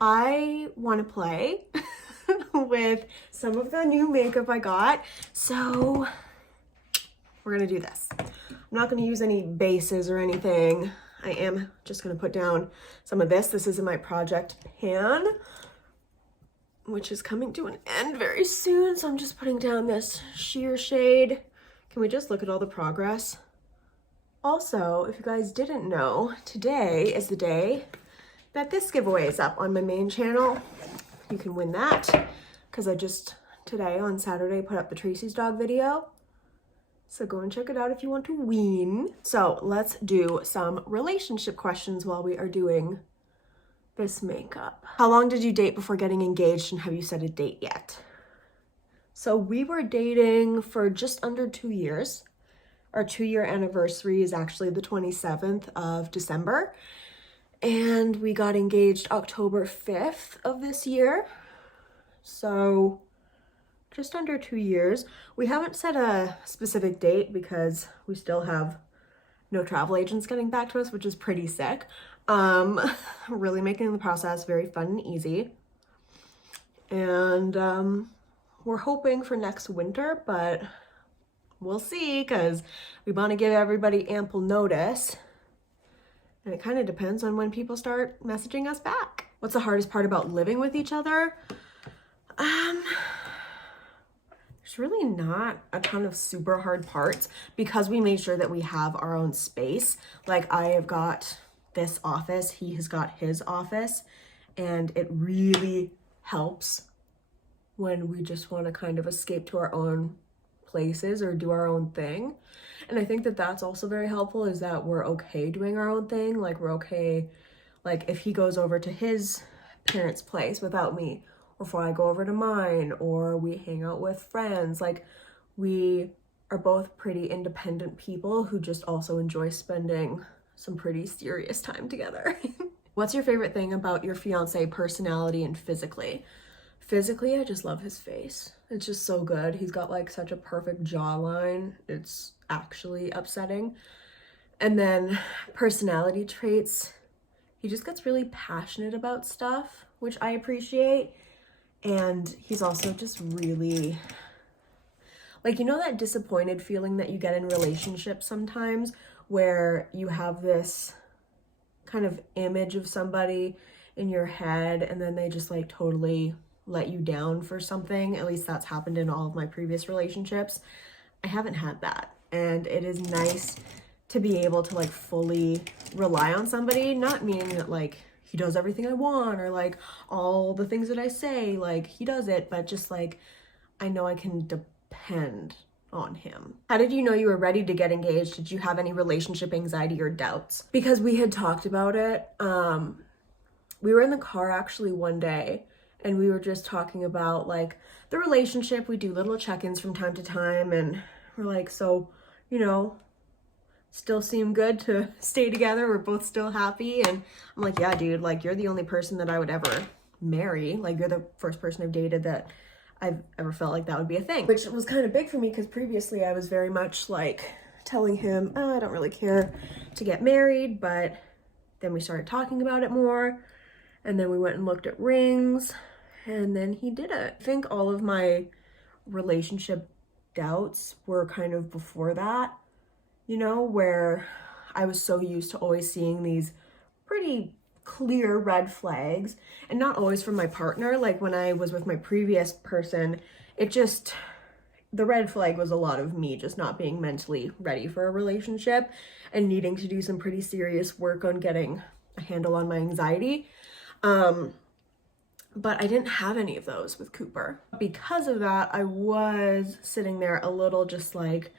I want to play with some of the new makeup I got. So we're gonna do this. I'm not gonna use any bases or anything. I am just gonna put down some of this. This is in my project pan, which is coming to an end very soon. So I'm just putting down this sheer shade. Can we just look at all the progress? Also, if you guys didn't know, today is the day that this giveaway is up on my main channel. You can win that because I just today on Saturday put up the Tracy's dog video. So go and check it out if you want to win. So let's do some relationship questions while we are doing this makeup. How long did you date before getting engaged, and have you set a date yet? So we were dating for just under 2 years. Our 2-year anniversary is actually the 27th of December. And we got engaged October 5th of this year. So just under 2 years. We haven't set a specific date because we still have no travel agents getting back to us, which is pretty sick. Really making the process very fun and easy. And we're hoping for next winter, but we'll see because we want to give everybody ample notice. And it kind of depends on when people start messaging us back. What's the hardest part about living with each other? There's really not a ton of super hard parts because we made sure that we have our own space. Like I have got this office, he has got his office, and it really helps when we just want to kind of escape to our own places or do our own thing. And I think that that's also very helpful, is that we're okay doing our own thing. Like we're okay, like if he goes over to his parents' place without me, or if I go over to mine, or we hang out with friends, like we are both pretty independent people who just also enjoy spending some pretty serious time together. What's your favorite thing about your fiance, personality and physically? Physically, I just love his face. It's just so good. He's got like such a perfect jawline. It's actually upsetting. And then personality traits, he just gets really passionate about stuff, which I appreciate. And he's also just really, like, you know that disappointed feeling that you get in relationships sometimes where you have this kind of image of somebody in your head and then they just like totally let you down for something. At least that's happened in all of my previous relationships. I haven't had that. And it is nice to be able to like fully rely on somebody, not meaning that like he does everything I want or like all the things that I say, like he does it, but just like I know I can depend on him. How did you know you were ready to get engaged? Did you have any relationship anxiety or doubts? Because we had talked about it. We were in the car actually one day and we were just talking about like the relationship. We do little check-ins from time to time and we're like, so, you know, still seem good to stay together. We're both still happy. And I'm like, yeah, dude, like you're the only person that I would ever marry. Like you're the first person I've dated that I've ever felt like that would be a thing, which was kind of big for me because previously I was very much like telling him, oh, I don't really care to get married. But then we started talking about it more. And then we went and looked at rings and then he did it. I think all of my relationship doubts were kind of before that, you know, where I was so used to always seeing these pretty clear red flags, and not always from my partner. Like when I was with my previous person, it just, the red flag was a lot of me just not being mentally ready for a relationship and needing to do some pretty serious work on getting a handle on my anxiety. But I didn't have any of those with Cooper. Because of that, I was sitting there a little just like,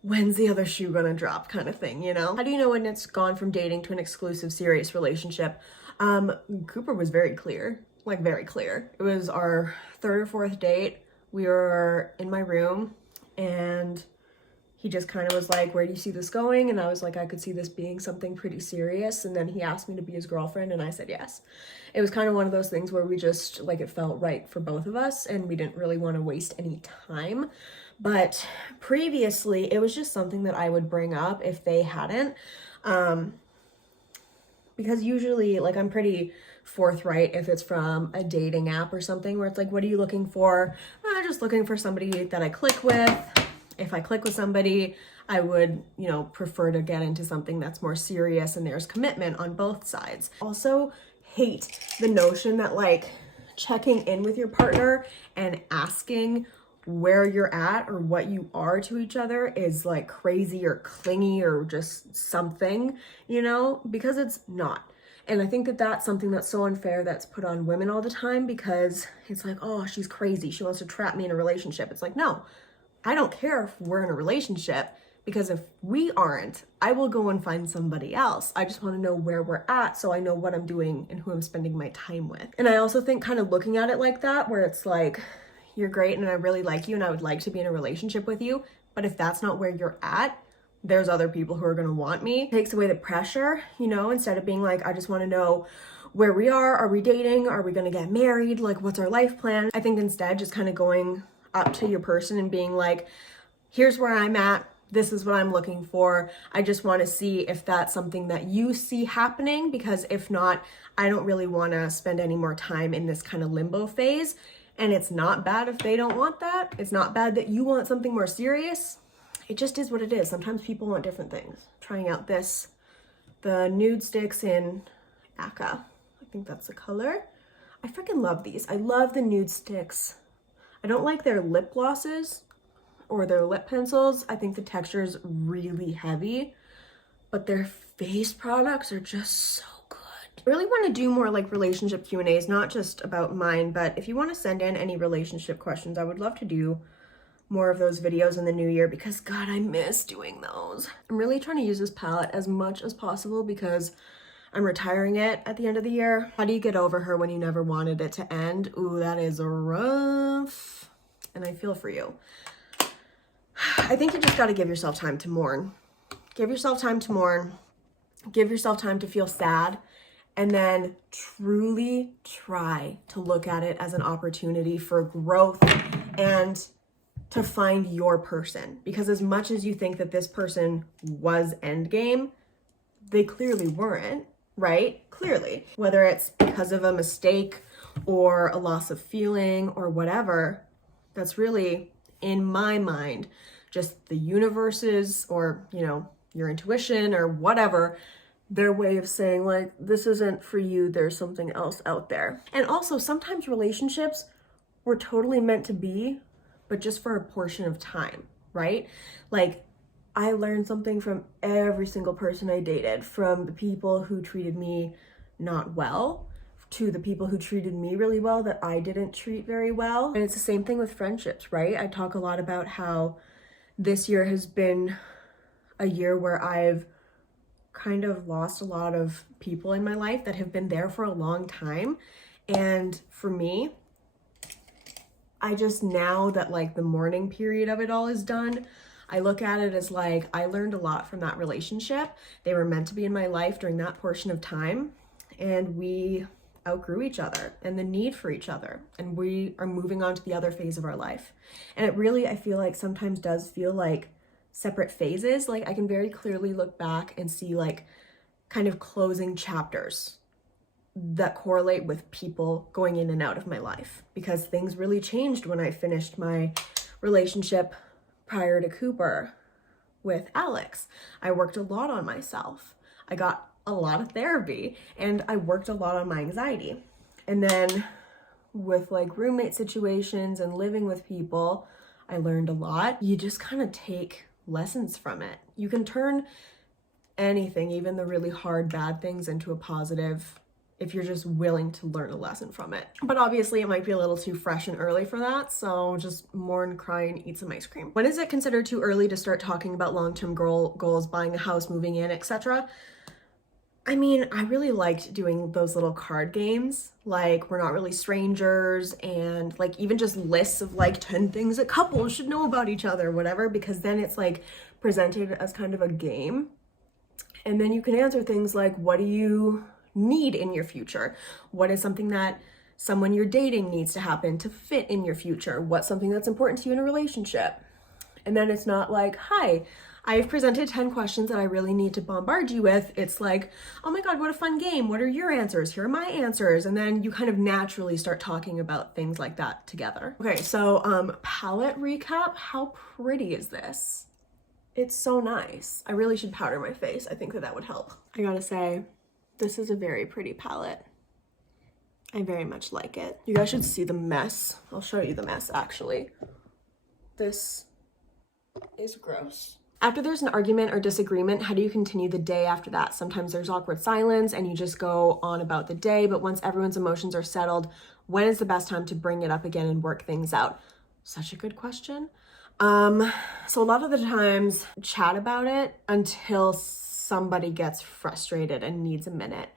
when's the other shoe gonna drop kind of thing, you know? How do you know when it's gone from dating to an exclusive serious relationship? Cooper was very clear, like very clear. It was our 3rd or 4th date. We were in my room and he just kind of was like, where do you see this going? And I was like, I could see this being something pretty serious. And then he asked me to be his girlfriend and I said yes. It was kind of one of those things where we just, like, it felt right for both of us and we didn't really want to waste any time. But previously, it was just something that I would bring up if they hadn't. Because usually, like, I'm pretty forthright if it's from a dating app or something where it's like, what are you looking for? Just looking for somebody that I click with. If I click with somebody, I would, you know, prefer to get into something that's more serious and there's commitment on both sides. Also hate the notion that like checking in with your partner and asking where you're at or what you are to each other is like crazy or clingy or just something, you know, because it's not. And I think that that's something that's so unfair that's put on women all the time, because it's like, oh, she's crazy, she wants to trap me in a relationship. It's like, no, I don't care if we're in a relationship, because if we aren't, I will go and find somebody else. I just want to know where we're at so I know what I'm doing and who I'm spending my time with. And I also think kind of looking at it like that, where it's like, you're great and I really like you and I would like to be in a relationship with you, but if that's not where you're at, there's other people who are going to want me. It takes away the pressure, you know, instead of being like, I just want to know where we are we dating, are we going to get married, like what's our life plan? I think instead just kind of going up to your person and being like, here's where I'm at, this is what I'm looking for. I just want to see if that's something that you see happening, because if not, I don't really want to spend any more time in this kind of limbo phase. And it's not bad if they don't want that. It's not bad that you want something more serious. It just is what it is. Sometimes people want different things. Trying out the nude sticks in Aka. I think that's the color. I freaking love these. I love the nude sticks. I don't like their lip glosses or their lip pencils. I think the texture is really heavy, but their face products are just so good. I really want to do more like relationship Q&As, not just about mine, but if you want to send in any relationship questions, I would love to do more of those videos in the new year, because God, I miss doing those. I'm really trying to use this palette as much as possible because I'm retiring it at the end of the year. How do you get over her when you never wanted it to end? Ooh, that is rough. And I feel for you. I think you just got to give yourself time to mourn. Give yourself time to mourn. Give yourself time to feel sad. And then truly try to look at it as an opportunity for growth and to find your person. Because as much as you think that this person was endgame, they clearly weren't, right? Clearly. Whether it's because of a mistake or a loss of feeling or whatever, that's really, in my mind, just the universe's, or, you know, your intuition or whatever, their way of saying like, this isn't for you, there's something else out there. And also sometimes relationships were totally meant to be, but just for a portion of time, right? Like, I learned something from every single person I dated, from the people who treated me not well to the people who treated me really well that I didn't treat very well. And it's the same thing with friendships, right? I talk a lot about how this year has been a year where I've kind of lost a lot of people in my life that have been there for a long time. And for me, I just, now that like the mourning period of it all is done, I look at it as like, I learned a lot from that relationship. They were meant to be in my life during that portion of time, and we outgrew each other and the need for each other, and we are moving on to the other phase of our life. And it really, I feel like sometimes does feel like separate phases. Like I can very clearly look back and see like kind of closing chapters that correlate with people going in and out of my life, because things really changed when I finished my relationship prior to Cooper with Alex. I worked a lot on myself. I got a lot of therapy and I worked a lot on my anxiety. And then with like roommate situations and living with people, I learned a lot. You just kind of take lessons from it. You can turn anything, even the really hard, bad things, into a positive if you're just willing to learn a lesson from it. But obviously it might be a little too fresh and early for that, so just mourn, cry, and eat some ice cream. When is it considered too early to start talking about long-term goals, buying a house, moving in, etc.? I mean, I really liked doing those little card games, like We're Not Really Strangers, and like even just lists of like 10 things that couples should know about each other, whatever, because then it's like presented as kind of a game. And then you can answer things like, what do you need in your future? What is something that someone you're dating needs to happen to fit in your future? What's something that's important to you in a relationship? And then it's not like, hi, I've presented 10 questions that I really need to bombard you with. It's like, oh my God, what a fun game. What are your answers? Here are my answers. And then you kind of naturally start talking about things like that together. Okay, so palette recap. How pretty is this? It's so nice. I really should powder my face. I think that that would help. I gotta say, this is a very pretty palette. I very much like it. You guys should see the mess. I'll show you the mess actually. This is gross. After there's an argument or disagreement, how do you continue the day after that? Sometimes there's awkward silence and you just go on about the day, but once everyone's emotions are settled, when is the best time to bring it up again and work things out? Such a good question. So a lot of the times chat about it until somebody gets frustrated and needs a minute.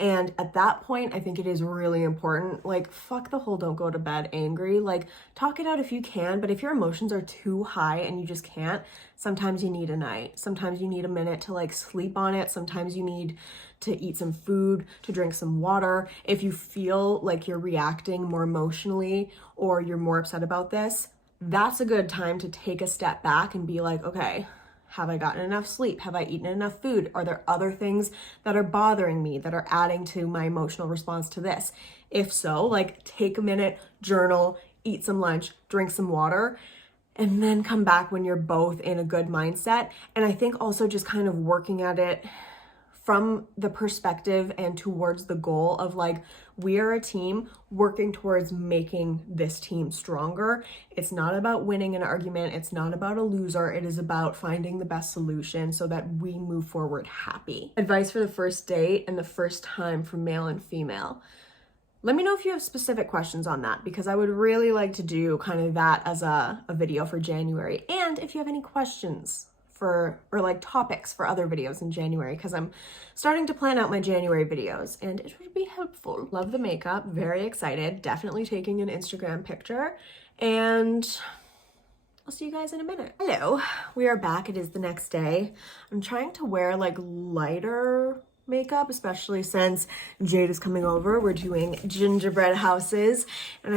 And at that point, I think it is really important, like, fuck the whole don't go to bed angry. Like, talk it out if you can, but if your emotions are too high and you just can't, sometimes you need a night. Sometimes you need a minute to, like, sleep on it. Sometimes you need to eat some food, to drink some water. If you feel like you're reacting more emotionally or you're more upset about this, that's a good time to take a step back and be like, okay, have I gotten enough sleep? Have I eaten enough food? Are there other things that are bothering me that are adding to my emotional response to this? If so, like, take a minute, journal, eat some lunch, drink some water, and then come back when you're both in a good mindset. And I think also just kind of working at it from the perspective and towards the goal of, like, we are a team working towards making this team stronger. It's not about winning an argument. It's not about a loser. It is about finding the best solution so that we move forward happy. Advice for the first date and the first time for male and female. Let me know if you have specific questions on that, because I would really like to do kind of that as a video for January. And if you have any questions or like topics for other videos in January, because I'm starting to plan out my January videos and it would be helpful. Love the makeup, very excited, definitely taking an Instagram picture, and I'll see you guys in a minute. Hello, we are back. It is the next day. I'm trying to wear like lighter makeup, especially since Jade is coming over. We're doing gingerbread houses, and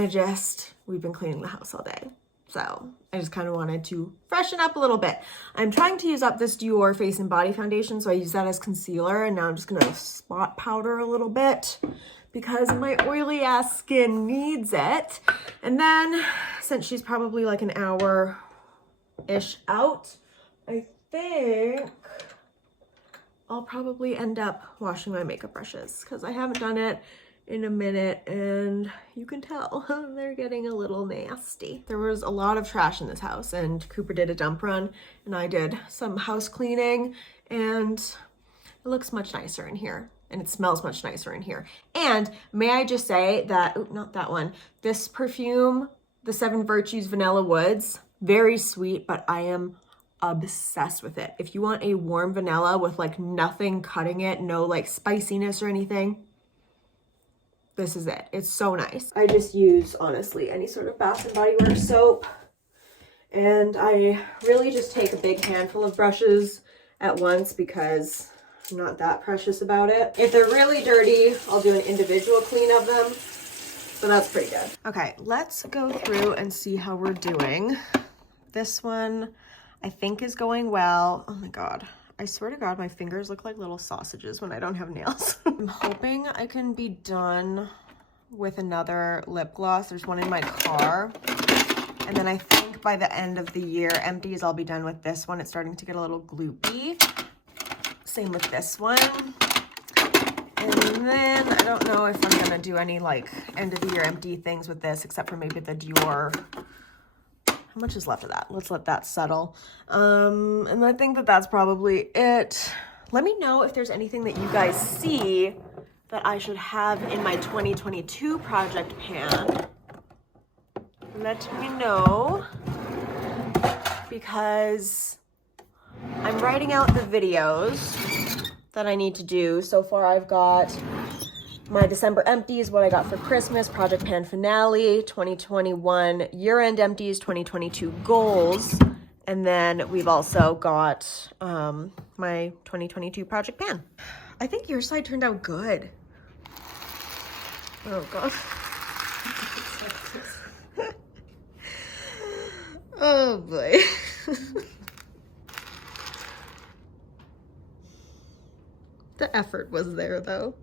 we've been cleaning the house all day. So I just kind of wanted to freshen up a little bit. I'm trying to use up this Dior Face and Body Foundation, so I use that as concealer, and now I'm just gonna spot powder a little bit because my oily ass skin needs it. And then, since she's probably like an hour-ish out, I think I'll probably end up washing my makeup brushes because I haven't done it in a minute, and you can tell they're getting a little nasty. There was a lot of trash in this house, and Cooper did a dump run and I did some house cleaning, and it looks much nicer in here and it smells much nicer in here. And may I just say that, oh, not that one, this perfume, the 7 Virtues Vanilla Woods, very sweet, but I am obsessed with it. If you want a warm vanilla with like nothing cutting it, no like spiciness or anything, this is it. It's so nice. I just use, honestly, any sort of Bath and Body Works soap. And I really just take a big handful of brushes at once because I'm not that precious about it. If they're really dirty, I'll do an individual clean of them. So that's pretty good. Okay, let's go through and see how we're doing. This one I think is going well. Oh my God. I swear to God, my fingers look like little sausages when I don't have nails. I'm hoping I can be done with another lip gloss. There's one in my car. And then I think by the end of the year, empties, I'll be done with this one. It's starting to get a little gloopy. Same with this one. And then I don't know if I'm gonna do any like end of the year empty things with this, except for maybe the Dior. How much is left of that? Let's let that settle. And I think that that's probably it. Let me know if there's anything that you guys see that I should have in my 2022 project pan. Let me know, because I'm writing out the videos that I need to do. So far I've got my December empties, what I got for Christmas, project pan finale, 2021 year-end empties, 2022 goals, and then we've also got my 2022 project pan. I think your side turned out good. Oh God. Oh boy. The effort was there though.